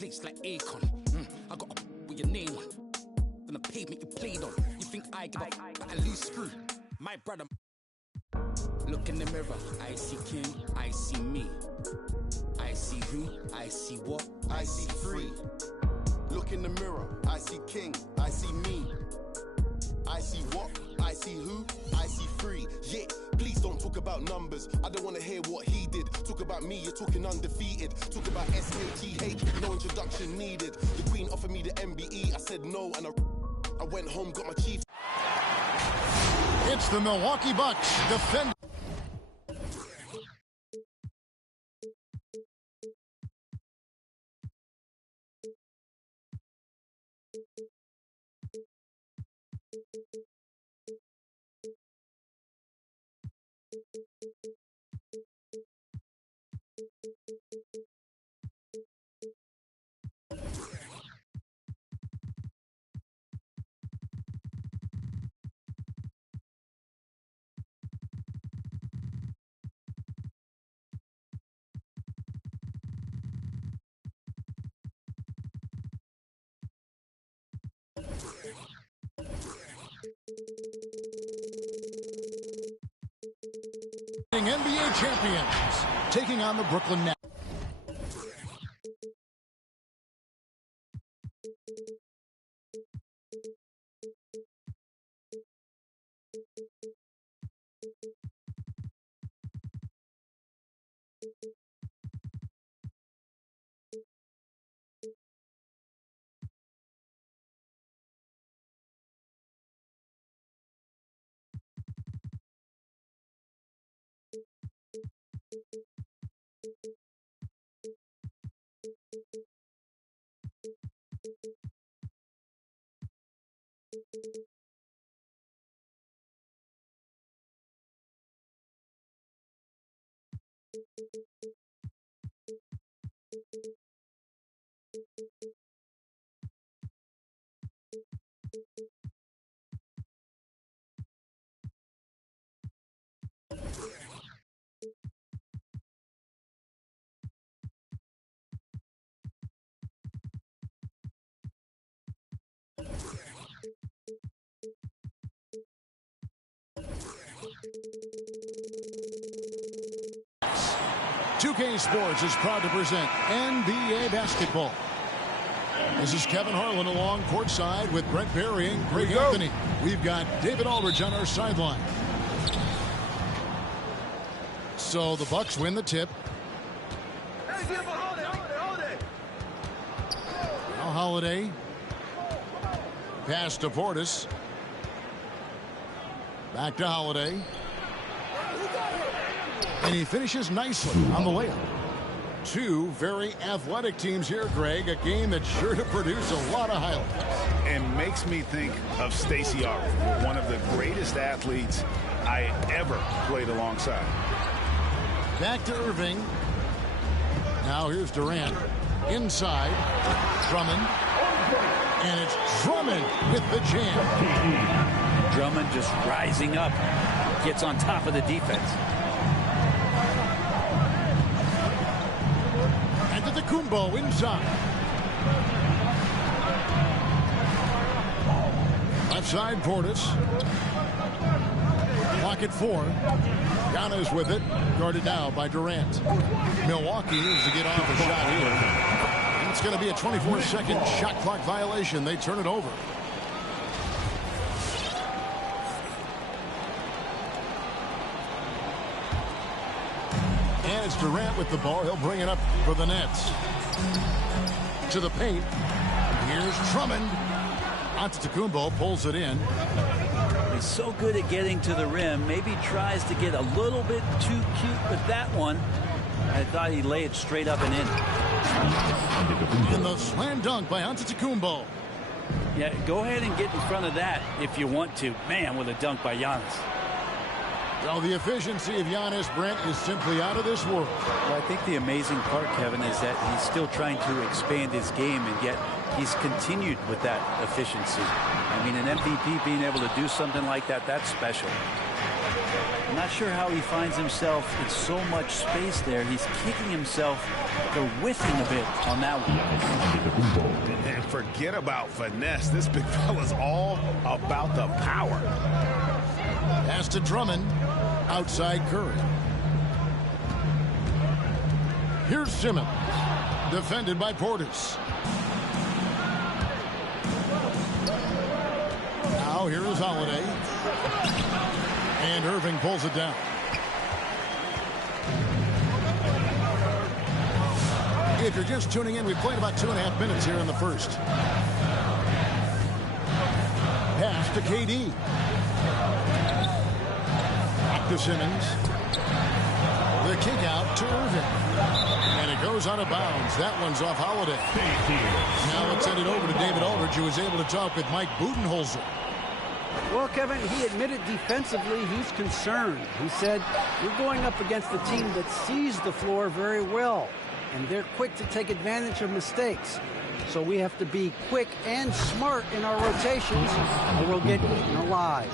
plates like Akon. I got a with your name on. On the pavement you played on. You think I give up, but I lose screw. My brother. Look in the mirror, I see King, I see me. I see who, I see what, I see free. Look in the mirror, I see King, I see me. I see what, I see who, I see free. Yeah, please don't talk about numbers. I don't want to hear what he did. Talk about me, you're talking undefeated. Talk about SKTH, no introduction needed. The Queen offered me the MBE, I said no, and I went home, got my chief. It's the Milwaukee Bucks defend. NBA champions taking on the Brooklyn Nets. K Sports is proud to present NBA basketball. This is Kevin Harlan along courtside with Brent Barry and Greg Anthony. We've got David Aldridge on our sideline. So the Bucks win the tip. Now Holiday. Pass to Portis. Back to Holiday. And he finishes nicely on the layup. Two very athletic teams here, Greg. A game that's sure to produce a lot of highlights. It makes me think of Stacey Arthur, one of the greatest athletes I ever played alongside. Back to Irving. Now here's Durant. Inside. Drummond. And it's Drummond with the jam. Drummond just rising up. Gets on top of the defense. Kumbo inside. Left side, Portis. Clock at 4. Giannis with it. Guarded now by Durant. Milwaukee needs to get off a shot here. And it's going to be a 24-second shot clock violation. They turn it over. And it's Durant with the ball. He'll bring it up for the Nets. To the paint. Here's Drummond. Antetokounmpo pulls it in. He's so good at getting to the rim. Maybe tries to get a little bit too cute with that one. I thought he'd lay it straight up and in. And the slam dunk by Antetokounmpo. Yeah, go ahead and get in front of that if you want to. Man, with a dunk by Giannis. Well, the efficiency of Giannis, Brent, is simply out of this world. Well, I think the amazing part, Kevin, is that he's still trying to expand his game, and yet he's continued with that efficiency. I mean, an MVP being able to do something like that, that's special. I'm not sure how he finds himself in so much space there. He's kicking himself for whiffing a bit on that one. And forget about finesse. This big fella's all about the power. Pass to Drummond. Outside Curry. Here's Simmons. Defended by Portis. Now here is Holiday. And Irving pulls it down. If you're just tuning in, we've played about 2.5 minutes here in the first. Pass to KD. Back to Simmons. The kick out to Irving. And it goes out of bounds. That one's off Holiday. Now let's send it over to David Aldridge, who was able to talk with Mike Budenholzer. Well, Kevin, he admitted defensively he's concerned. He said, we're going up against a team that sees the floor very well, and they're quick to take advantage of mistakes. So we have to be quick and smart in our rotations, or we'll get eaten alive.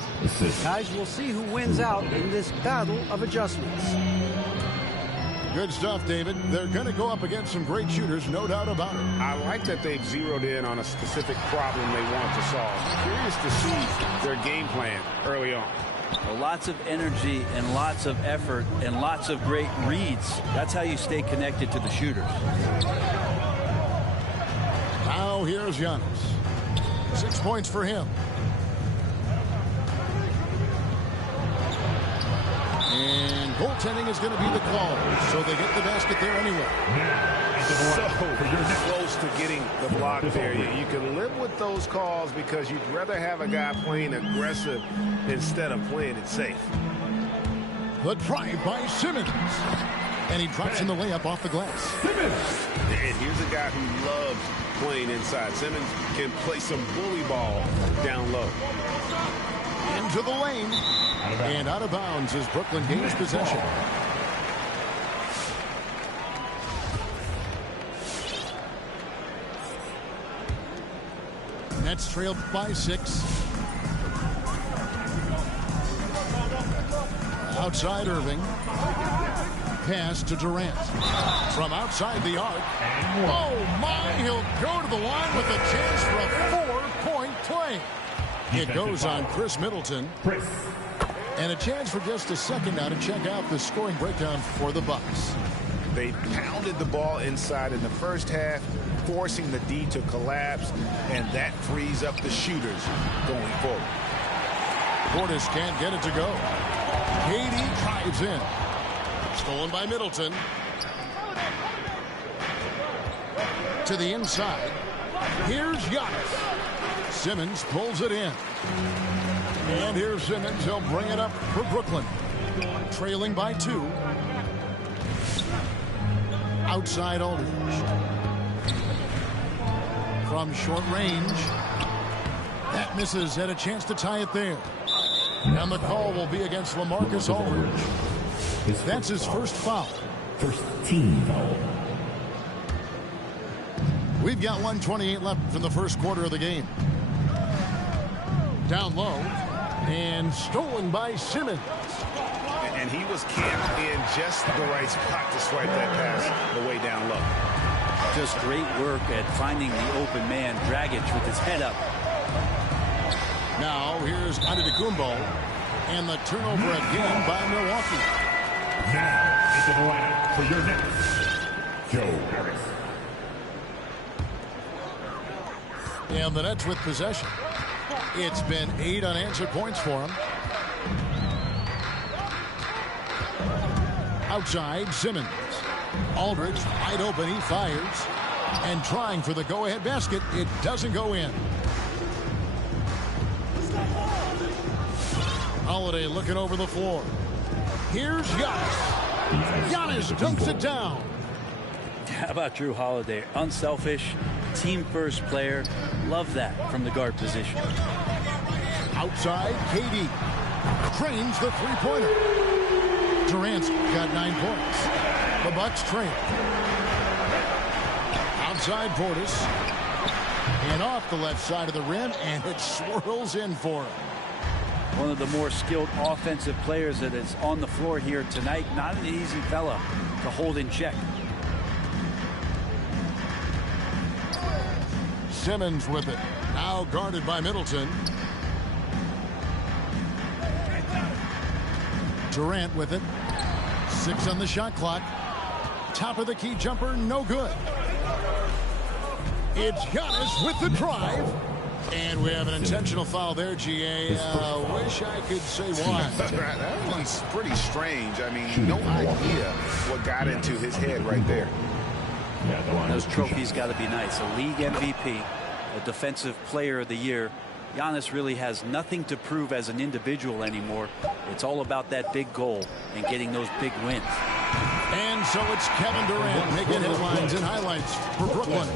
Guys, we'll see who wins out in this battle of adjustments. Good stuff, David. They're going to go up against some great shooters, no doubt about it. I like that they've zeroed in on a specific problem they want to solve. I'm curious to see their game plan early on. Well, lots of energy and lots of effort and lots of great reads. That's how you stay connected to the shooters. Now here's Giannis. 6 points for him. And goaltending is going to be the call, so they get the basket there anyway. So close to getting the block there. You can live with those calls because you'd rather have a guy playing aggressive instead of playing it safe. The drive by Simmons. And he drops in the layup off the glass. And here's a guy who loves playing inside. Simmons can play some bully ball down low. Into the lane. And out of bounds as Brooklyn gains possession. Nets trailed by 6. Outside Irving. Pass to Durant. From outside the arc. Oh my, he'll go to the line with a chance for a 4-point play. It goes on Chris Middleton. And a chance for just a second now to check out the scoring breakdown for the Bucks. They pounded the ball inside in the first half, forcing the D to collapse, and that frees up the shooters going forward. Portis can't get it to go. KD drives in. Stolen by Middleton. To the inside. Here's Giannis. Simmons pulls it in. And here's Simmons. He'll bring it up for Brooklyn. Trailing by 2. Outside Aldridge. From short range. That misses. Had a chance to tie it there. And the call will be against LaMarcus Aldridge. That's his first foul. First team foul. We've got 1:28 left from the first quarter of the game. Down low. And stolen by Simmons. And he was camped in just the right spot to swipe that pass away down low. Just great work at finding the open man. Dragic with his head up. Now here's Antetokounmpo. And the turnover again by Milwaukee. Now into the lineup for your Nets, Joe Harris. And the Nets with possession. It's been 8 unanswered points for him. Outside, Simmons. Aldridge wide open, he fires. And trying for the go-ahead basket, it doesn't go in. Holiday looking over the floor. Here's Giannis. Giannis dunks it down. How about Drew Holiday? Unselfish, team-first player. Love that from the guard position. Outside, KD. Trains the three-pointer. Durant's got 9 points. The Bucks trail. Outside Portis. And off the left side of the rim, and it swirls in for him. One of the more skilled offensive players that is on the floor here tonight. Not an easy fella to hold in check. Simmons with it. Now guarded by Middleton. Durant with it. 6 on the shot clock. Top of the key jumper, no good. It's Giannis with the drive. And we have an intentional foul there, GA. Wish I could say why. That one's pretty strange. I mean, no idea what got into his head right there. Those trophies got to be nice. A league MVP, a defensive player of the year. Giannis really has nothing to prove as an individual anymore. It's all about that big goal and getting those big wins. And so it's Kevin Durant making headlines and highlights for Brooklyn.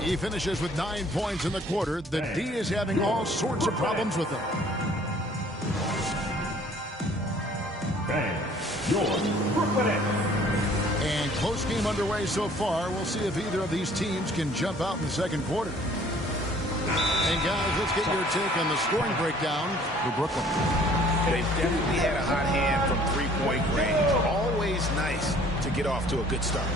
He finishes with 9 points in the quarter. The D is having all sorts of problems with him. Bang. Your Brooklyn Nets. And close game underway so far. We'll see if either of these teams can jump out in the second quarter. And guys, let's get your take on the scoring breakdown for Brooklyn. They've definitely had a hot hand from three-point range. Always nice to get off to a good start.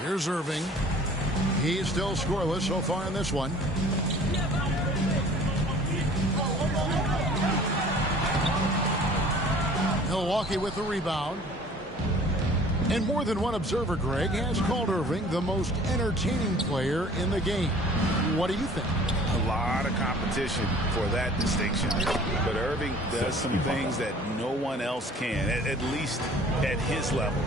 Here's Irving. He's still scoreless so far in this one. Milwaukee with the rebound. And more than one observer, Greg, has called Irving the most entertaining player in the game. What do you think? A lot of competition for that distinction. But Irving does some things that no one else can, at least at his level.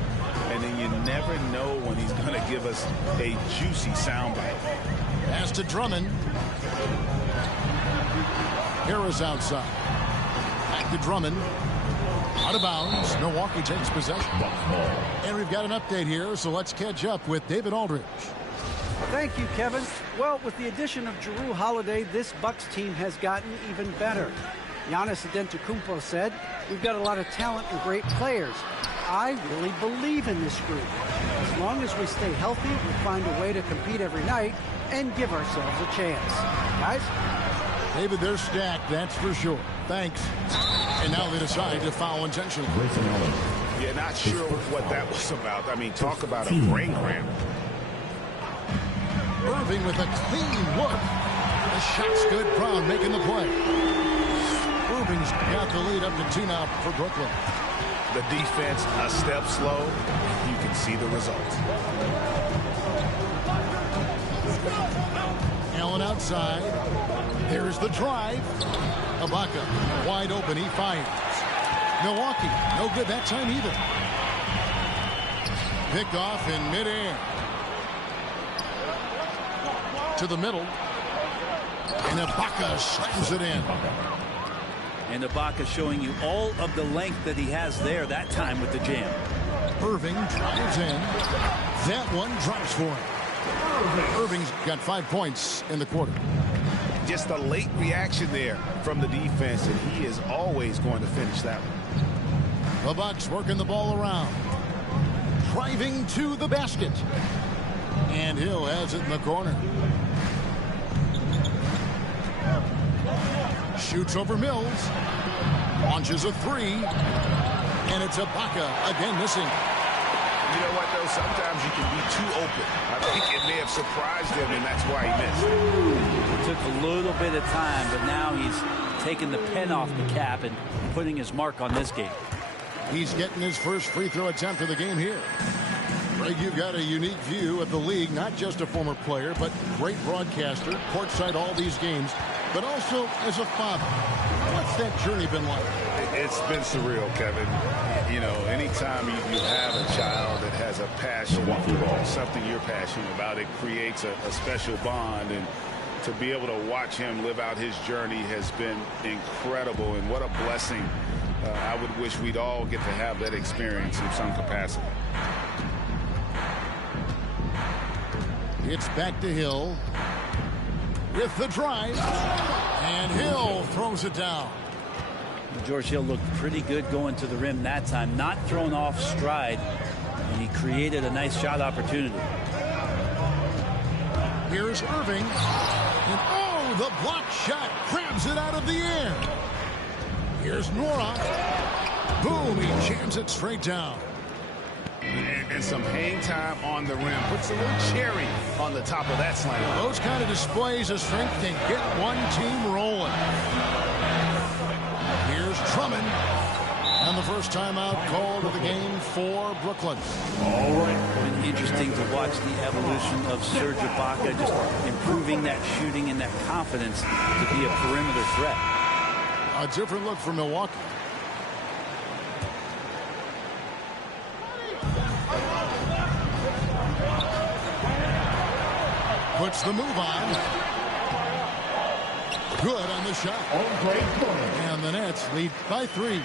And then you never know when he's going to give us a juicy soundbite. Pass to Drummond. Harris outside. Back to Drummond. Out of bounds. Milwaukee takes possession. And we've got an update here, so let's catch up with David Aldridge. Thank you, Kevin. Well, with the addition of Jrue Holiday, this Bucks team has gotten even better. Giannis Antetokounmpo said, "We've got a lot of talent and great players. I really believe in this group. As long as we stay healthy, we find a way to compete every night and give ourselves a chance." Guys? David, they're stacked, that's for sure. Thanks. And now they decide to foul intentionally. Yeah, not sure what that was about. I mean, talk about a brain cramp. Irving with a clean look. The shot's good. Brown making the play. Irving's got the lead up to 2 now for Brooklyn. The defense a step slow. You can see the results. Allen outside. There's the drive. Ibaka wide open. He fires. Milwaukee no good that time either. Picked off in midair. To the middle. And Ibaka slams it in. And Ibaka showing you all of the length that he has there that time with the jam. Irving drives in. That one drops for him. Irving's got 5 points in the quarter. Just a late reaction there from the defense, and he is always going to finish that one. The Bucks working the ball around. Driving to the basket. And Hill has it in the corner. Shoots over Mills. Launches a 3. And it's Ibaka again missing. You know what, though? Sometimes you can be too open. I think it may have surprised him, and that's why he missed. It took a little bit of time, but now he's taking the pen off the cap and putting his mark on this game. He's getting his first free throw attempt of the game here. Greg, you've got a unique view of the league, not just a former player, but great broadcaster, courtside all these games, but also as a father. What's that journey been like? It's been surreal, Kevin. You know, anytime you have a child that has a passion for something you're passionate about, it creates a special bond. And to be able to watch him live out his journey has been incredible. And what a blessing. I would wish we'd all get to have that experience in some capacity. It's back to Hill with the drive, and Hill throws it down. George Hill looked pretty good going to the rim that time, not thrown off stride, and he created a nice shot opportunity. Here's Irving, and oh, the block shot grabs it out of the air. Here's Nora. Boom, he jams it straight down. And some hang time on the rim. Puts a little cherry on the top of that slam. Those kind of displays of strength can get one team rolling. Here's Drummond. And the first timeout called of the game for Brooklyn. All right. Been interesting to watch the evolution of Serge Ibaka, just improving that shooting and that confidence to be a perimeter threat. A different look for Milwaukee. Puts the move on. Good on the shot. And the Nets lead by 3.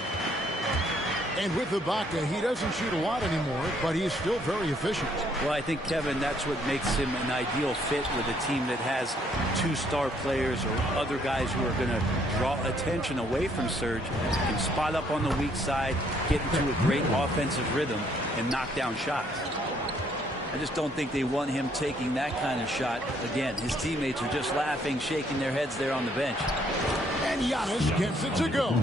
And with Ibaka, he doesn't shoot a lot anymore, but he's still very efficient. Well, I think, Kevin, that's what makes him an ideal fit with a team that has 2 star players or other guys who are going to draw attention away from Serge, can spot up on the weak side, get into a great offensive rhythm, and knock down shots. I just don't think they want him taking that kind of shot. Again, his teammates are just laughing, shaking their heads there on the bench. And Giannis gets it to go.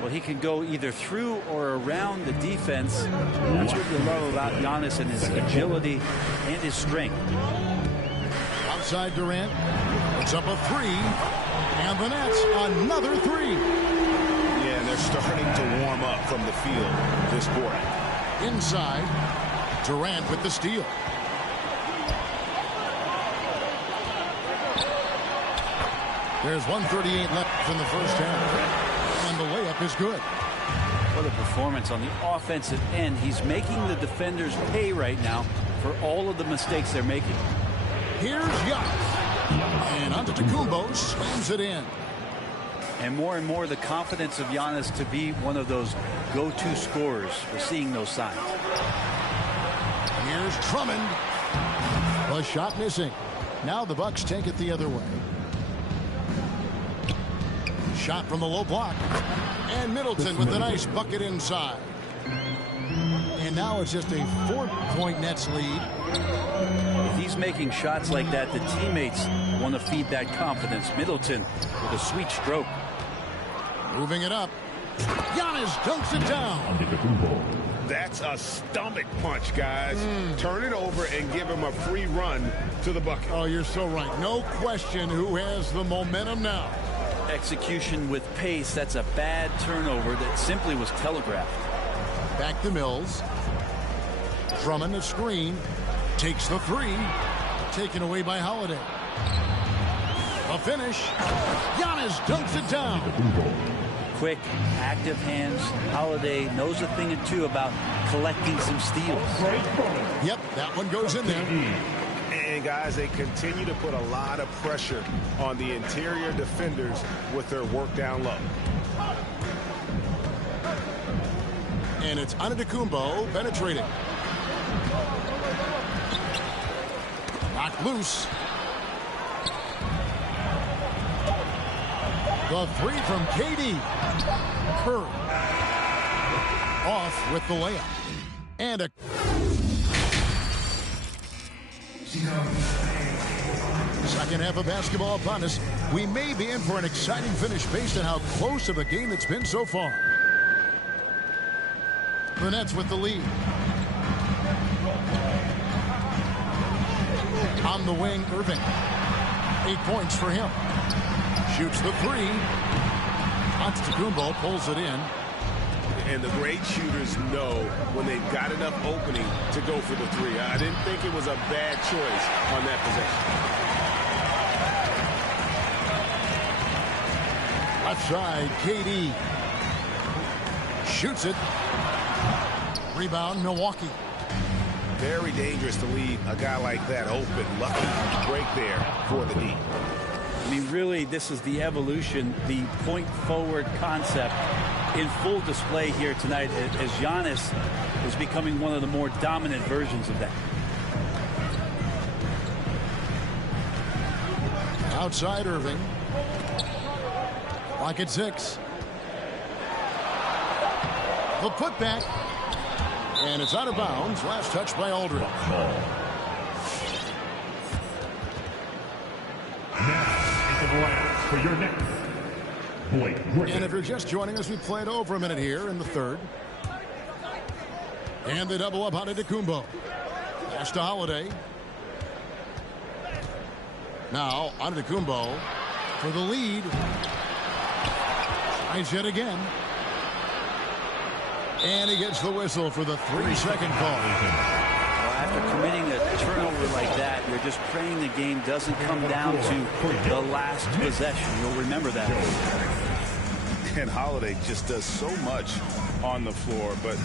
Well, he can go either through or around the defense. That's what you love about Giannis and his agility and his strength. Outside Durant. It's up a 3. And the Nets another 3. Yeah, and they're starting to warm up from the field this quarter. Inside. Durant with the steal. There's 1:38 left in the first half. And the layup is good. What a performance on the offensive end. He's making the defenders pay right now for all of the mistakes they're making. Here's Giannis. And Antetokounmpo slams it in. And more the confidence of Giannis to be one of those go-to scorers. We're seeing those signs. Here's Drummond. The shot missing. Now the Bucks take it the other way. Shot from the low block. And Middleton with the nice bucket inside. And now it's just a 4-point Nets lead. If he's making shots like that, the teammates want to feed that confidence. Middleton with a sweet stroke. Moving it up. Giannis dunks it down. That's a stomach punch, guys. Turn it over and give him a free run to the bucket. Oh, you're so right. No question who has the momentum now. Execution with pace. That's a bad turnover that simply was telegraphed. Back to Mills. Drummond the screen. Takes the 3. Taken away by Holiday. A finish. Giannis dunks it down. Quick, active hands. Holiday knows a thing or two about collecting some steals. Yep, that one goes in there. And guys, they continue to put a lot of pressure on the interior defenders with their work down low. And it's Antetokounmpo penetrating. Knocked loose. The 3 from KD. Curry. Off with the layup. And a... Second half of basketball upon us. We may be in for an exciting finish based on how close of a game it's been so far. The Nets with the lead. On the wing, Irving. 8 points for him. Shoots the 3. Antetokounmpo pulls it in. And the great shooters know when they've got enough opening to go for the 3. I didn't think it was a bad choice on that possession. Left side, KD. Shoots it. Rebound, Milwaukee. Very dangerous to leave a guy like that open. Lucky break there for the D. I mean, really, this is the evolution, the point forward concept in full display here tonight as Giannis is becoming one of the more dominant versions of that. Outside Irving. Clock at 6. The putback. And it's out of bounds. Last touch by Aldridge. For your next, Blake Griffin. And if you're just joining us, we played over a minute here in the third. And they double up Antetokounmpo. Pass to Holiday. Now Antetokounmpo for the lead. Tries yet again. And he gets the whistle for the 3-second call. After committing a turnover like that, you're just praying the game doesn't come down to the last possession. You'll remember that. And Holiday just does so much on the floor, but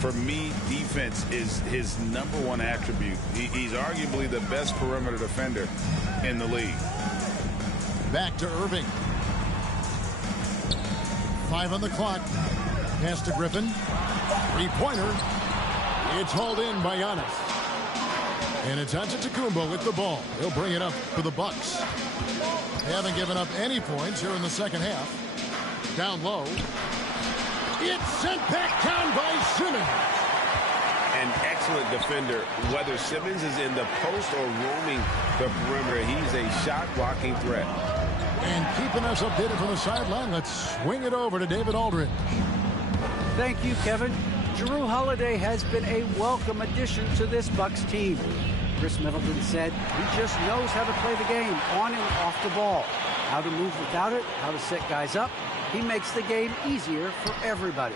for me, defense is his #1 attribute. He's arguably the best perimeter defender in the league. Back to Irving. 5 on the clock. Pass to Griffin. Three-pointer. It's hauled in by Giannis. And it's Antetokounmpo with the ball. He'll bring it up for the Bucks. They haven't given up any points here in the second half. Down low. It's sent back down by Simmons. An excellent defender. Whether Simmons is in the post or roaming the perimeter, he's a shot-blocking threat. And keeping us updated from the sideline, let's swing it over to David Aldridge. Thank you, Kevin. Jrue Holiday has been a welcome addition to this Bucks team. Chris Middleton said he just knows how to play the game on and off the ball. How to move without it, how to set guys up. He makes the game easier for everybody.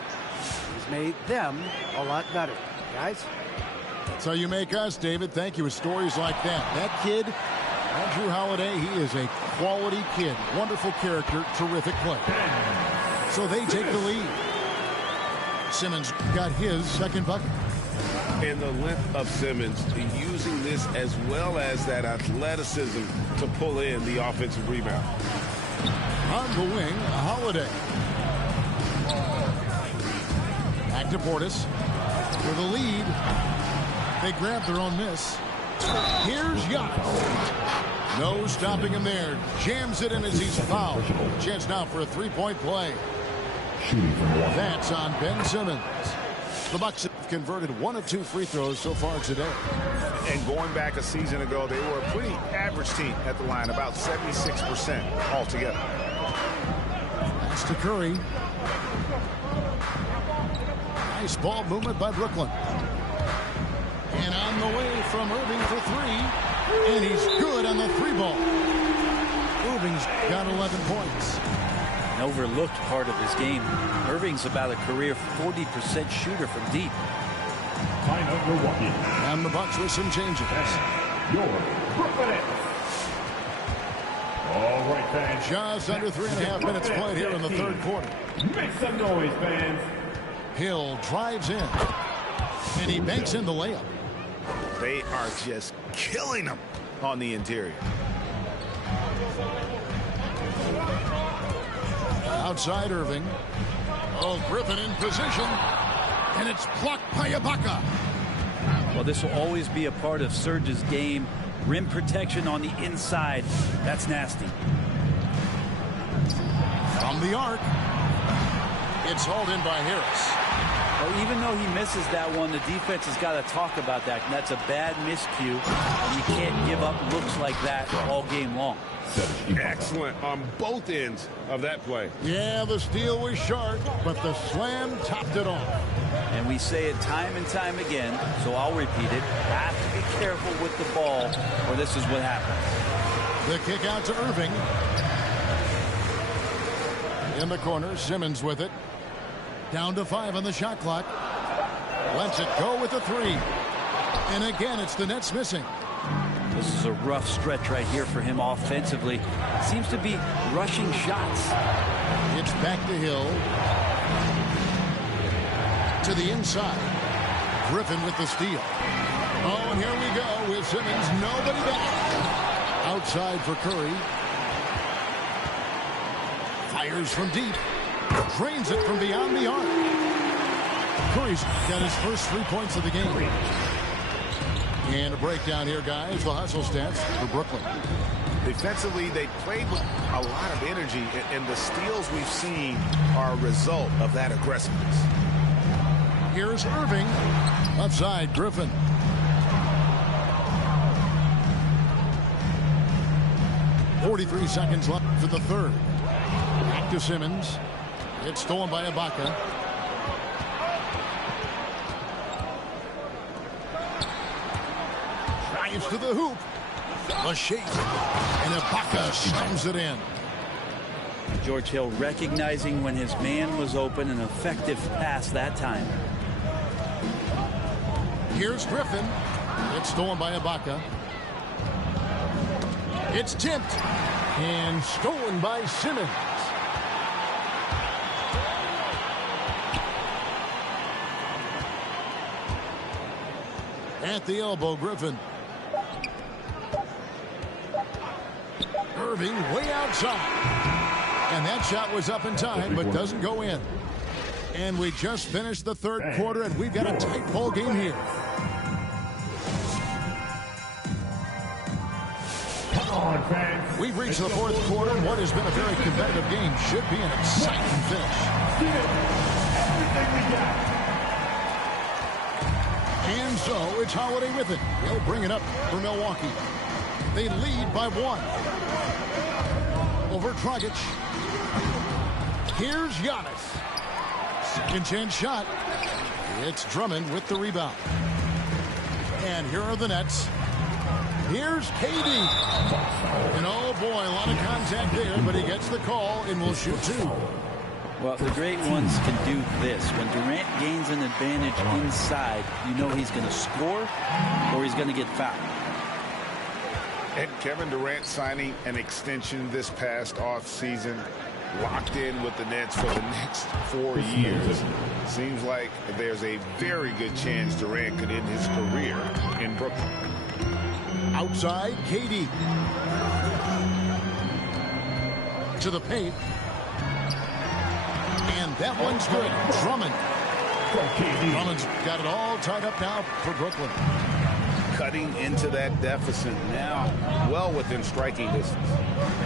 He's made them a lot better. Guys? That's how you make us, David. Thank you with stories like that. That kid, Jrue Holiday, he is a quality kid. Wonderful character, terrific play. So they take the lead. Simmons got his second bucket. And the length of Simmons using this as well as that athleticism to pull in the offensive rebound. On the wing, Holiday. Back to Portis. For the lead. They grab their own miss. Here's Giannis. No stopping him there. Jams it in as he's fouled. Chance now for a three-point play. That's on Ben Simmons. The Bucks have converted 1 of 2 free throws so far today. And going back a season ago, they were a pretty average team at the line, about 76% altogether. Pass to Curry. Nice ball movement by Brooklyn. And on the way from Irving for 3. And he's good on the 3-ball. Irving's got 11 points. An overlooked part of his game. Irving's about a career 40% shooter from deep. And the Bucks with some changes. Your Brooklyn. All right, fans. Just under 3.5 minutes played here in the third quarter. Make some noise, fans. Hill drives in. And he banks in the layup. They are just killing them on the interior. Outside Irving. Oh, Griffin in position. And it's blocked by Ibaka. Well, this will always be a part of Serge's game. Rim protection on the inside. That's nasty. From the arc. It's hauled in by Harris. Well, even though he misses that one, the defense has got to talk about that. And that's a bad miscue. And you can't give up looks like that all game long. Excellent on both ends of that play. Yeah, the steal was sharp, but the slam topped it off. And we say it time and time again, so I'll repeat it. Have to be careful with the ball, or this is what happens. The kick out to Irving. In the corner, Simmons with it. Down to 5 on the shot clock. Lets it go with the 3. And again, it's the Nets missing. This is a rough stretch right here for him offensively. Seems to be rushing shots. It's back to Hill. To the inside. Griffin with the steal. Oh, and here we go with Simmons. Nobody back. Outside for Curry. Fires from deep. Drains it from beyond the arc. Curry's got his first 3 points of the game. And a breakdown here, guys. The hustle stats for Brooklyn. Defensively, they played with a lot of energy, and the steals we've seen are a result of that aggressiveness. Here's Irving. Upside, Griffin. .43 seconds left for the third. Back to Simmons. It's stolen by Ibaka. Drives to the hoop. The shape. And Ibaka slams it in. George Hill recognizing when his man was open, an effective pass that time. Here's Griffin. It's stolen by Ibaka. It's tipped and stolen by Simmons. At the elbow, Griffin. Irving way outside. And that shot was up in time, but doesn't go in. And we just finished the third quarter, and we've got a tight ball game here. Come on, fans. We've reached the fourth quarter, and what has been a very competitive game should be an exciting finish. Give it everything we got. And so it's Holiday with it. He'll bring it up for Milwaukee. They lead by 1. Over Dragic. Here's Giannis. Second chance shot. It's Drummond with the rebound. And here are the Nets. Here's KD. And oh boy, a lot of contact there, but he gets the call and will shoot 2. Well, the great ones can do this. When Durant gains an advantage inside, you know he's going to score or he's going to get fouled. And Kevin Durant signing an extension this past offseason, locked in with the Nets for the next 4 years. Seems like there's a very good chance Durant could end his career in Brooklyn. Outside, KD. To the paint. And that one's good. Drummond. Drummond's got it all tied up now for Brooklyn. Cutting into that deficit now, well within striking distance.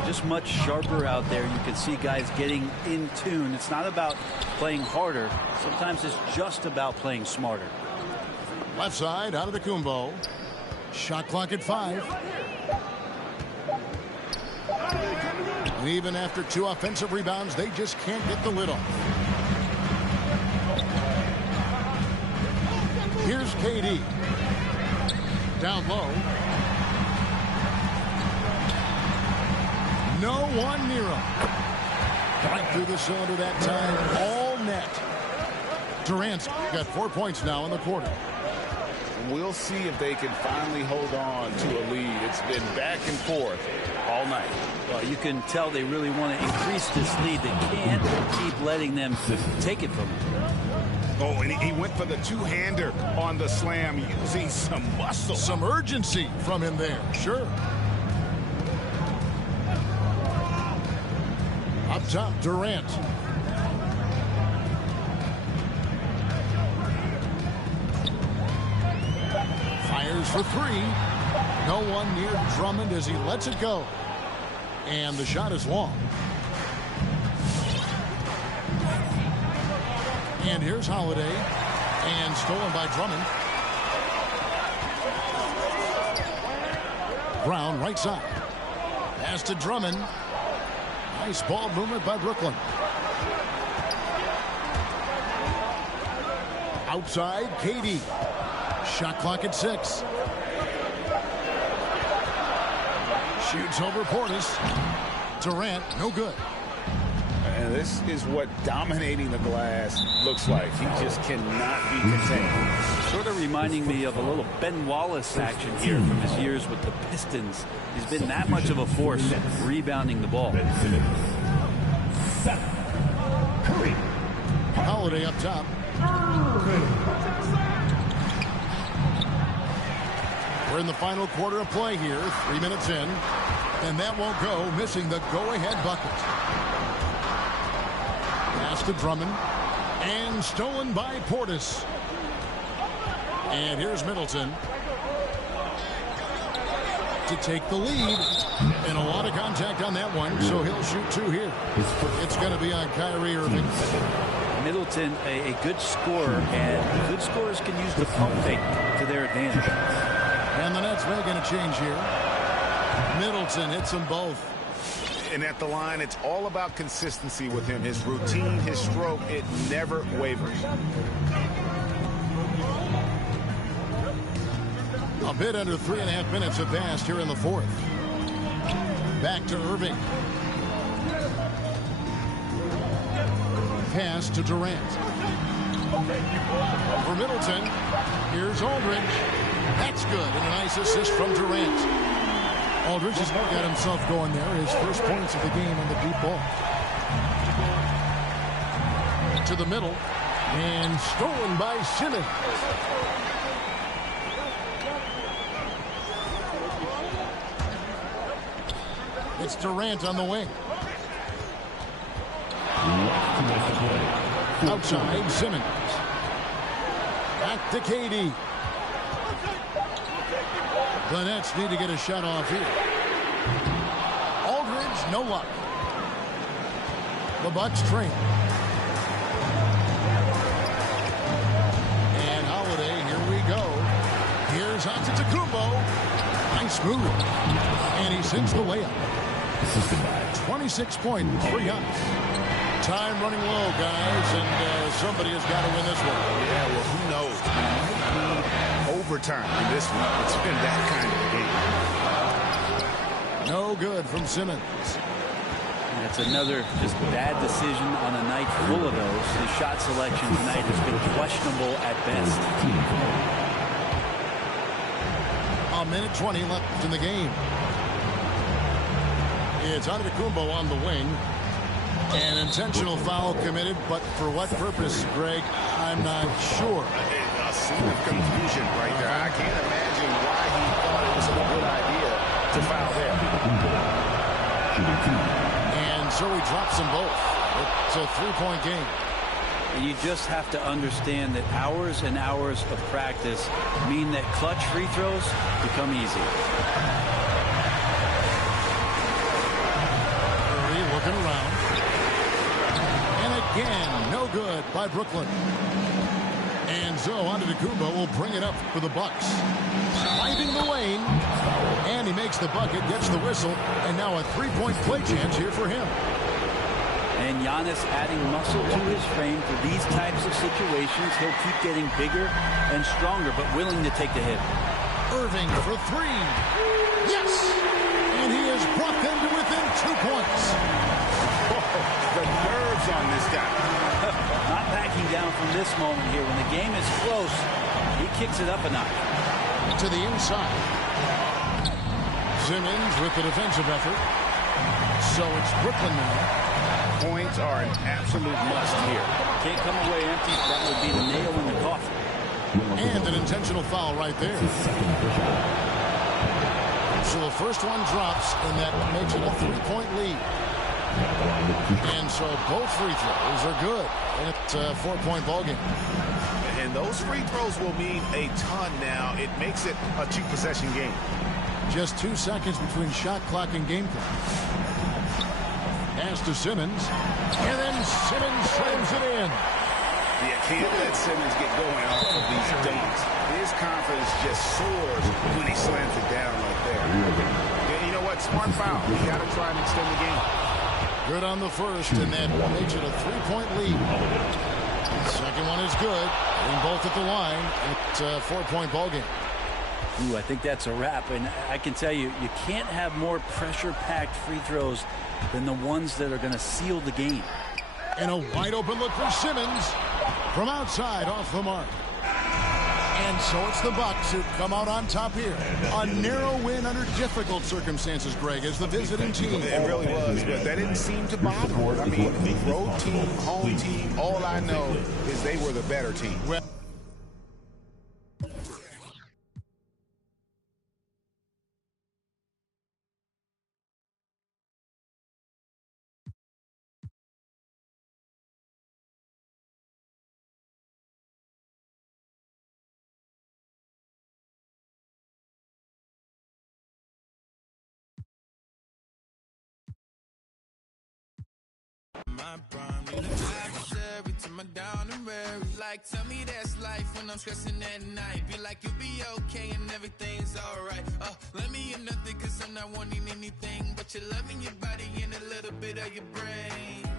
Just much sharper out there. You can see guys getting in tune. It's not about playing harder. Sometimes it's just about playing smarter. Left side, out of the Kumbo. Shot clock at 5. And even after 2 offensive rebounds, they just can't get the lid off. Here's KD. Down low. No one near him. Right through the cylinder that time. All net. Durant's got 4 points now in the quarter. We'll see if they can finally hold on to a lead. It's been back and forth all night. Well, you can tell they really want to increase this lead. They can't keep letting them take it from them. Oh, and he went for the two-hander on the slam, using some muscle. Some urgency from him there, sure. Up top, Durant. Fires for 3. No one near Drummond as he lets it go. And the shot is long. And here's Holiday. And stolen by Drummond. Brown, right side. Pass to Drummond. Nice ball movement by Brooklyn. Outside, KD. Shot clock at 6. Shoots over Portis. Durant, no good. And this is what dominating the glass looks like. He just cannot be contained. Sort of reminding me of a little Ben Wallace action here from his years with the Pistons. He's been that much of a force rebounding the ball. Holiday up top. We're in the final quarter of play here. 3 minutes in. And that won't go, missing the go-ahead bucket. Pass to Drummond. And stolen by Portis. And here's Middleton. to take the lead. And a lot of contact on that one, so he'll shoot 2 here. It's going to be on Kyrie Irving. Middleton, a good scorer, and good scorers can use the pump fake to their advantage. And the Nets making a change here. Middleton hits them both. And at the line, it's all about consistency with him. His routine, his stroke, it never wavers. A bit under 3.5 minutes have passed here in the fourth. Back to Irving. Pass to Durant. For Middleton, here's Aldridge. That's good, and a nice assist from Durant. Aldridge has got himself going there. His first points of the game on the deep ball. To the middle, and stolen by Simmons. It's Durant on the wing. Outside, Simmons. Back to KD. The Nets need to get a shot off here. Aldridge, no luck. The Bucks train. And Holiday, here we go. Here's Antetokounmpo. Nice move. And he sends the layup. 26 points for Giannis. Time running low, guys, and somebody has got to win this one. Yeah, well, who knows? Overtime in this one. It's been that kind of a game. No good from Simmons. That's another just bad decision on a night full of those. His shot selection tonight has been questionable at best. A minute 20 left in the game. It's Antetokounmpo on the wing. An intentional foul committed, but for what purpose, Greg? I'm not sure. A scene of confusion right there. I can't imagine why he thought it was a good idea to foul there. And so he drops them both. It's a 3-point game. And you just have to understand that hours and hours of practice mean that clutch free throws become easy. Curry looking around. Again, no good by Brooklyn. And so Antetokounmpo will bring it up for the Bucks. Finding the lane. And he makes the bucket, gets the whistle, and now a 3-point play chance here for him. And Giannis adding muscle to his frame for these types of situations. He'll keep getting bigger and stronger, but willing to take the hit. Irving for 3. Yes! And he has brought them to within 2 points. The nerves on this guy. Not backing down from this moment here. When the game is close, he kicks it up a notch. To the inside. Simmons with the defensive effort. So it's Brooklyn now. Points are an absolute must here. Can't come away empty. That would be the nail in the coffin. And an intentional foul right there. So the first one drops, and that makes it a 3-point lead. And so both free throws are good. And it's a 4-point ballgame. And those free throws will mean a ton now. It makes it a 2-possession game. Just 2 seconds between shot clock and game clock. Pass to Simmons. And then Simmons slams it in. You can't let Simmons get going off of these dunks. His confidence just soars when he slams it down like that. Yeah, you know what? Smart foul. You got to try and extend the game. Good on the first, and that makes it a 3-point lead. The second one is good. And both at the line. It's a 4-point ballgame. Ooh, I think that's a wrap. And I can tell you, you can't have more pressure-packed free throws than the ones that are going to seal the game. And a wide-open look for Simmons from outside off the mark. And so it's the Bucks who come out on top here. A narrow win under difficult circumstances, Greg, as the visiting team. It really was, but that didn't seem to bother them. I mean, road team, home team, all I know is they were the better team. Well, my prime. Need a adversary to my down and weary. Like, tell me that's life when I'm stressing at night. Be like, you'll be okay and everything's alright. Let me in nothing cause I'm not wanting anything but your love and your body and a little bit of your brain.